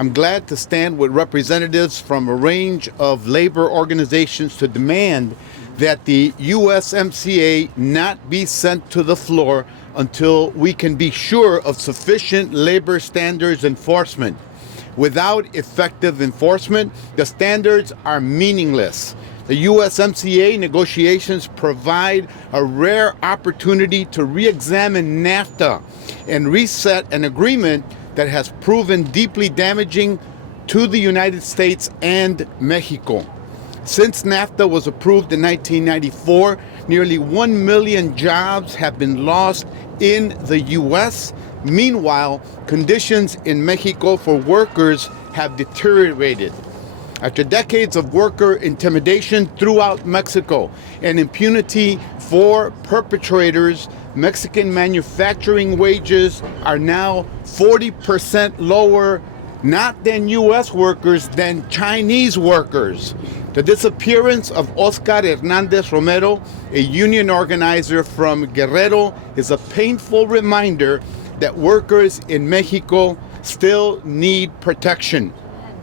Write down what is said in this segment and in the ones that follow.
I'm glad to stand with representatives from a range of labor organizations to demand that the USMCA not be sent to the floor until we can be sure of sufficient labor standards enforcement. Without effective enforcement, the standards are meaningless. The USMCA negotiations provide a rare opportunity to re-examine NAFTA and reset an agreement that has proven deeply damaging to the United States and Mexico. Since NAFTA was approved in 1994, nearly 1 million jobs have been lost in the U.S. Meanwhile, conditions in Mexico for workers have deteriorated. After decades of worker intimidation throughout Mexico and impunity for perpetrators, Mexican manufacturing wages are now 40% lower, not than U.S. workers, than Chinese workers. The disappearance of Oscar Hernandez Romero, a union organizer from Guerrero, is a painful reminder that workers in Mexico still need protection.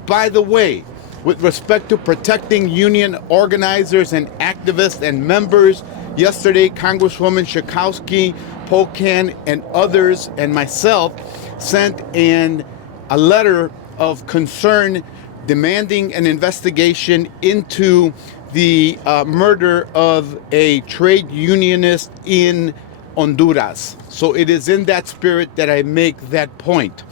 By the way, with respect to protecting union organizers and activists and members, yesterday Congresswoman Schakowsky, Pocan, and others, and myself sent in a letter of concern demanding an investigation into the murder of a trade unionist in Honduras. So it is in that spirit that I make that point.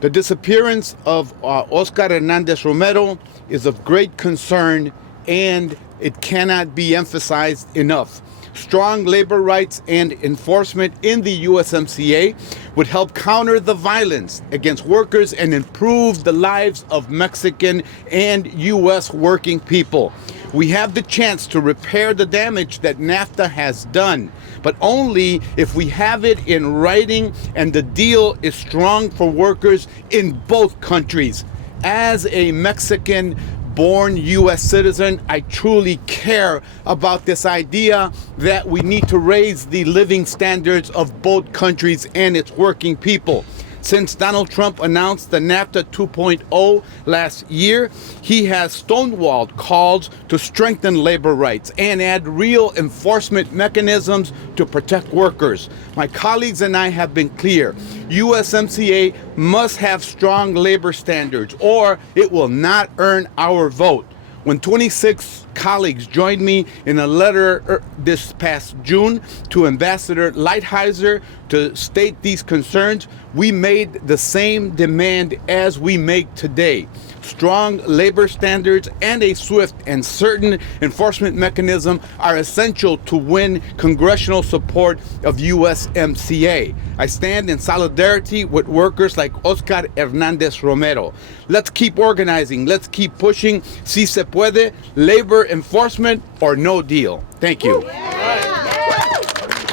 The disappearance of Oscar Hernandez Romero is of great concern, and it cannot be emphasized enough. Strong labor rights and enforcement in the USMCA would help counter the violence against workers and improve the lives of Mexican and U.S. working people. We have the chance to repair the damage that NAFTA has done, but only if we have it in writing and the deal is strong for workers in both countries. As a Mexican-born U.S. citizen, I truly care about this idea that we need to raise the living standards of both countries and its working people. Since Donald Trump announced the NAFTA 2.0 last year, he has stonewalled calls to strengthen labor rights and add real enforcement mechanisms to protect workers. My colleagues and I have been clear. USMCA must have strong labor standards or it will not earn our vote. When 26 colleagues joined me in a letter this past June to Ambassador Lighthizer to state these concerns, we made the same demand as we make today. Strong labor standards and a swift and certain enforcement mechanism are essential to win congressional support of USMCA. I stand in solidarity with workers like Oscar Hernandez Romero. Let's keep organizing. Let's keep pushing. Si se puede, labor enforcement or no deal. Thank you.